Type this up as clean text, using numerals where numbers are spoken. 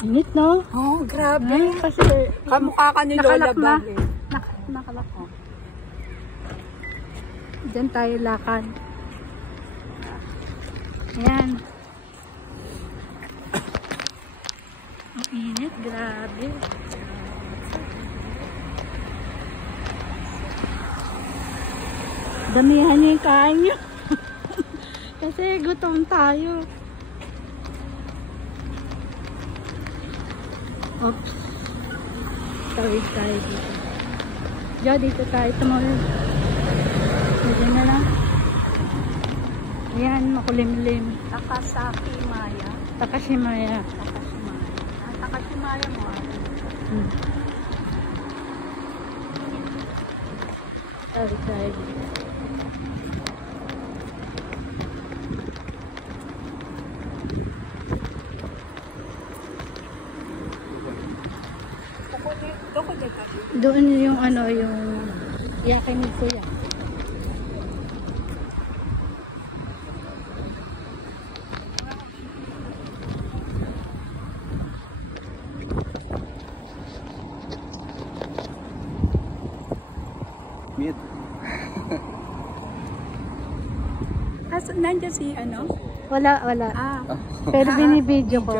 Init, no? Oh, grabe. Ay, kasi Kamukha ka ni Lola Bag eh. Nakalak ko. Diyan tayo lakad. Ayan. Ang init, grabe. Damihan niyo yung kain niyo. Kasi gutom tayo. Oops. Tawid tayo dito. Diyo, dito tayo tumawid. Dito na lang. Ayan, makulimlim. Takashimaya. Takashimaya. Takashimaya mo. Tawid tayo dito. Doon yung ano, yung yakinig ko yan. Mute. Nandiyan si ano? Wala. Ah. Pero binibidyo ko.